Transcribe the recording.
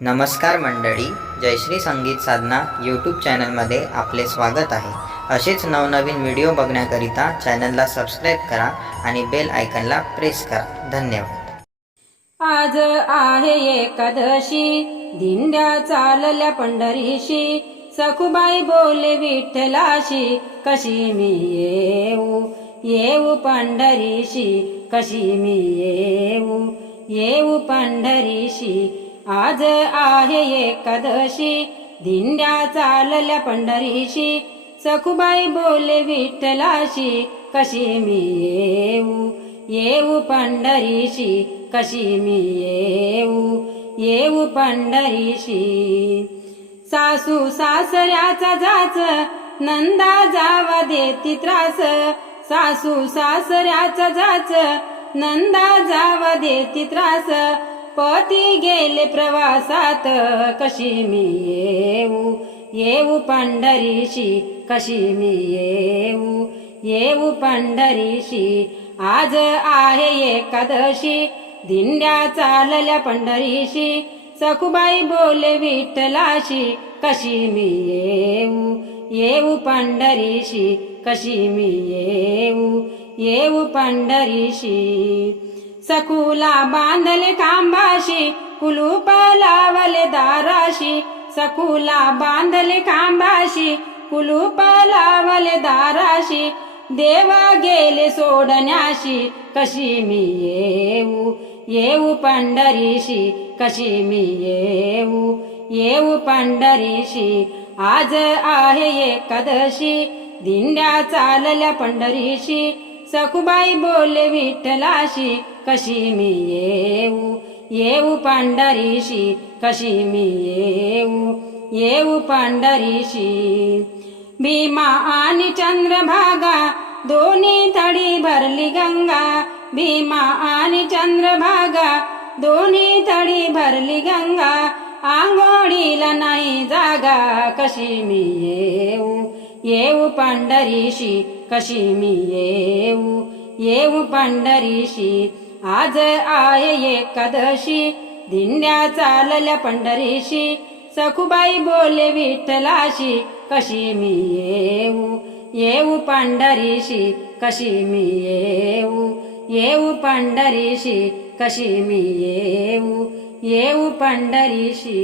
नमस्कार मंडळी, जयश्री संगीत साधना यूट्यूब चॅनलमध्ये आपले स्वागत आहे। असेच नवनवीन व्हिडिओ बघण्याकरिता चॅनलला सबस्क्राईब करा आणि बेल आयकॉनला प्रेस करा। धन्यवाद। आज आहे एकादशी, दिंड्या चालल्या पंढरीशी, सखुबाई बोले विठ्ठलाशी, कशी मी येऊ येऊ पंढरीशी, कशी मी येऊ येऊ पंढरीशी। आज आहे एकादशी, दिंड्या चालल्या पंढरीशी, सखुबाई बोले विठ्ठलाशी, कशी मी येऊ येऊ पंढरीशी, कशी मी येऊ येऊ पंढरीशी। सासू सासऱ्याचा जाच, नंदा जावा देती त्रास, सासू सासऱ्याचा जाच, नंदा जावा देती त्रास, पती गेले प्रवासात, कशी मी येऊ येऊ पंढरीशी, कशी मी येऊ येऊ पंढरीशी। आज आहे एकादशी, दिंड्या चालल्या पंढरीशी, सखुबाई बोले विठ्ठलाशी, कशी मी येऊ येऊ पंढरीशी, कशी मी येऊ येऊ पंढरीशी। सखुला बांधले खांबाशी, कुलूप लावले दाराशी, सखुला बांधले खांबाशी, कुलूप लावले दाराशी, देवा गेले सोडण्याशी, कशी मी येऊ येऊ पंढरीशी, कशी मी येऊ येऊ पंढरीशी। आज आहे एकादशी, दिंड्या चालल्या पंढरीशी, सखुबाई बोले विठ्ठलाशी, कशी मी येऊ येऊ पंढरीशी, कशी मी येऊ येऊ पंढरीशी। भीमा आणि चंद्रभागा, दोन्ही तळी भरली गंगा, भीमा आणि चंद्रभागा, दोन्ही तळी भरली गंगा, आंघोळीला नाही जागा, कशी मी येऊ येऊ पंढरीशी, कशी मी येऊ येऊ पंढरीशी। आज आहे एकादशी, दिंड्या चालल्या पंढरीशी, सखुबाई बोले विठ्ठलाशी, कशी मी येऊ येऊ पंढरीशी, कशी मी येऊ येऊ पंढरीशी, कशी मी येऊ येऊ पंढरीशी।